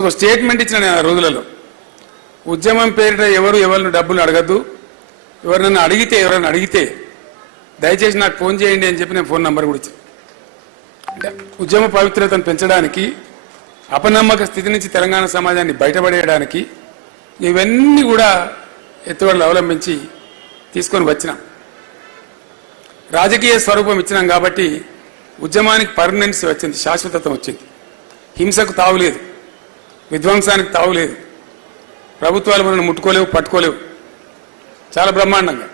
ఒక స్టేట్మెంట్ ఇచ్చిన నేను ఆ రోజులలో. ఉద్యమం పేరిట ఎవరు ఎవరిని డబ్బులు అడగద్దు. ఎవరినన్నా అడిగితే ఎవరైనా అడిగితే దయచేసి నాకు ఫోన్ చేయండి అని చెప్పి నేను ఫోన్ నంబర్ కూడా ఇచ్చాను. ఉద్యమ పవిత్రతను పెంచడానికి అపనమ్మక స్థితి నుంచి తెలంగాణ సమాజాన్ని బయటపడేయడానికి ఇవన్నీ కూడా ఎత్తుగడలు అవలంబించి తీసుకొని వచ్చినాం. రాజకీయ స్వరూపం ఇచ్చినాం కాబట్టి ఉద్యమానికి పర్మనెన్సీ వచ్చింది శాశ్వతత్వం వచ్చింది. హింసకు తావులేదు విధ్వంసానికి తావులేదు. ప్రభుత్వాలు మనల్ని ముట్టుకోలేవు పట్టుకోలేవు. చాలా బ్రహ్మాండంగా.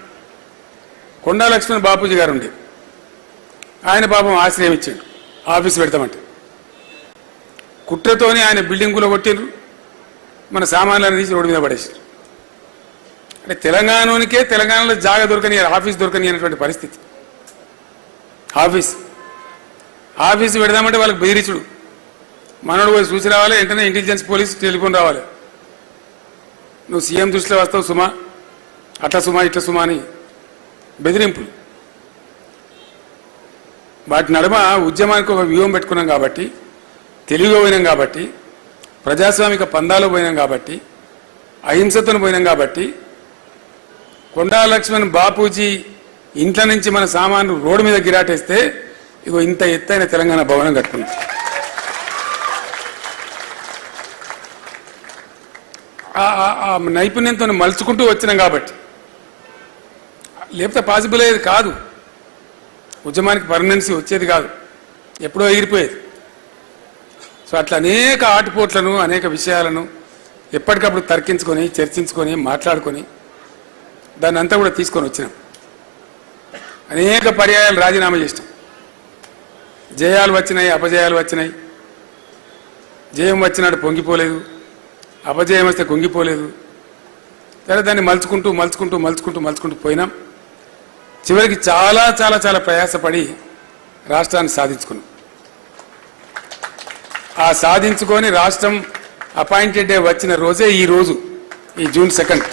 కొండా లక్ష్మణ్ బాపూజీ గారు ఉండే. ఆయన పాపం ఆశ్రయం ఇచ్చాడు. ఆఫీస్ పెడతామంటే. కుట్రతోనే ఆయన బిల్డింగులో కొట్టిండ్రు. మన సామాన్లను తీసి రోడ్డు మీద పడేసారు అంటే తెలంగాణకే తెలంగాణలో జాగా దొరకని ఆఫీస్ దొరకని అనేటువంటి పరిస్థితి. ఆఫీస్. ఆఫీస్ పెడదామంటే వాళ్ళకి బెదిరించుడు. మనోడు పోయి చూసి రావాలి వెంటనే ఇంటెలిజెన్స్ పోలీస్ టెలిఫోన్ రావాలి. నువ్వు సీఎం దృష్టిలో వస్తావు సుమా. అట్లా సుమా ఇట్లా సుమా అని బెదిరింపులు. వాటి నడుమ ఉద్యమానికి ఒక వ్యూహం పెట్టుకున్నాం కాబట్టి తెలివిగా పోయినాం కాబట్టి ప్రజాస్వామిక పందాలు పోయినాం కాబట్టి అహింసతను పోయినాం కాబట్టి కొండా లక్ష్మణ్ బాపూజీ ఇంట్లో నుంచి మన సామాన్లు రోడ్డు మీద గిరాటేస్తే ఇగో ఇంత ఎత్తైన తెలంగాణ భవనం కట్టుకున్నాం. ఆ- నైపుణ్యంతో మలుచుకుంటూ వచ్చినాం కాబట్టి. లేకపోతే పాసిబుల్ అయ్యేది కాదు. ఉద్యమానికి పర్మనెన్సీ వచ్చేది కాదు. ఎప్పుడో ఎగిరిపోయేది. సో అట్లా అనేక ఆటుపోట్లను అనేక విషయాలను ఎప్పటికప్పుడు తర్కించుకొని చర్చించుకొని మాట్లాడుకొని దాన్ని అంతా కూడా తీసుకొని వచ్చినాం. అనేక పర్యాయాలు రాజీనామా చేసినాం. జయాలు వచ్చినాయి అపజయాలు వచ్చినాయి. జయం వచ్చినాడు పొంగిపోలేదు. అపజయం వస్తే కుంగిపోలేదు. సరే దాన్ని మలుచుకుంటూ మలుచుకుంటూ మలుచుకుంటూ మలుచుకుంటూ పోయినాం. చివరికి చాలా చాలా చాలా ప్రయాసపడి రాష్ట్రాన్ని సాధించుకున్నాం. ఆ సాధించుకొని రాష్ట్రం అపాయింటెడ్ డే వచ్చిన రోజే ఈ రోజు ఈ జూన్ సెకండ్.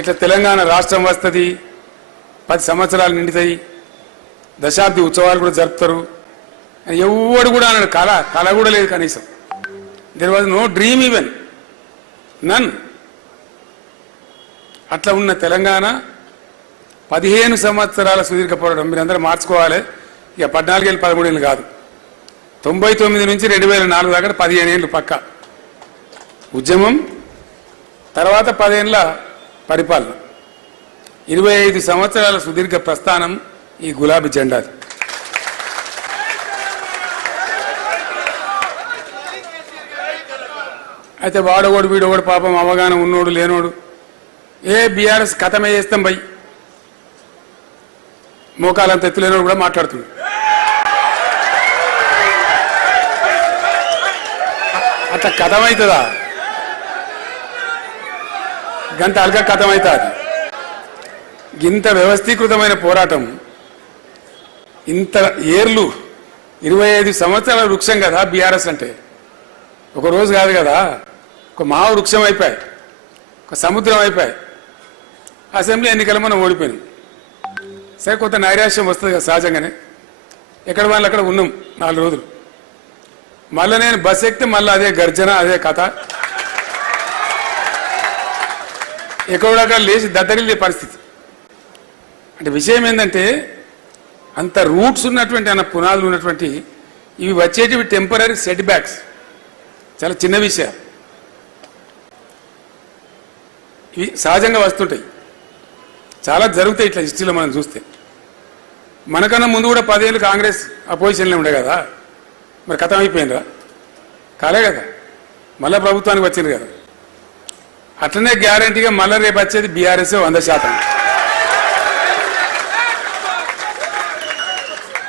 ఇట్లా తెలంగాణ రాష్ట్రం వస్తుంది పది సంవత్సరాలు నిండుతాయి దశాబ్ది ఉత్సవాలు కూడా జరుపుతారు. ఎవడు కూడా అన్నాడు కళ కళ కూడా లేదు కనీసం. There was no dream even నన్ అట్లా ఉన్న తెలంగాణ పదిహేను సంవత్సరాల సుదీర్ఘ పోరాటం. మీరందరూ మార్చుకోవాలి. ఇక పద్నాలుగేళ్ళు పదమూడేళ్ళు కాదు. తొంభై తొమ్మిది నుంచి రెండు వేల నాలుగు దాకా పదిహేను ఏళ్ళు పక్క. ఉద్యమం తర్వాత పదేళ్ళ పరిపాలన. ఇరవై ఐదు సంవత్సరాల సుదీర్ఘ ప్రస్థానం ఈ గులాబీ జెండాది. అయితే వాడోడు వీడోడు పాపం అవగాహన ఉన్నోడు లేనోడు. ఏ బీఆర్ఎస్ కథమే చేస్తాం బై. మోకాలంత ఎత్తులేనోడు కూడా మాట్లాడుతుంది. అట్లా కథమవుతుందా గంట అల్గా కథమవుతుంది ఇంత వ్యవస్థీకృతమైన పోరాటం ఇంత ఏర్లు ఇరవై ఐదు సంవత్సరాల వృక్షం కదా బీఆర్ఎస్ అంటే. ఒక రోజు కాదు కదా? ఒక మావ వృక్షం అయిపోయాయి. ఒక సముద్రం అయిపోయాయి. అసెంబ్లీ ఎన్నికలు మనం ఓడిపోయినాం. సరే కొంత నైరాశ్యం వస్తుంది కదా సహజంగానే. ఎక్కడ వాళ్ళు అక్కడ ఉన్నాం నాలుగు రోజులు. మళ్ళీ నేను బస్ ఎక్కితే మళ్ళీ అదే గర్జన అదే కథ. ఎక్కడక్కడ లేచి దద్దరిల్లే పరిస్థితి. అంటే విషయం ఏంటంటే అంత రూట్స్ ఉన్నటువంటి అన్న పునాదులు ఉన్నటువంటి ఇవి వచ్చేటివి టెంపరీ సెట్ బ్యాక్స్ చాలా చిన్న విషయాలు. ఇవి సహజంగా వస్తుంటాయి. చాలా జరుగుతాయి ఇట్లా హిస్టరీలో మనం చూస్తే. మనకన్నా ముందు కూడా పదేళ్ళు కాంగ్రెస్ అపోజిషన్లో ఉండే కదా? మరి కథం అయిపోయిందా? కాలే కదా. మళ్ళా ప్రభుత్వానికి వచ్చింది కదా. అట్లనే గ్యారంటీగా మళ్ళీ రేపు వచ్చేది బీఆర్ఎస్ వంద శాతం.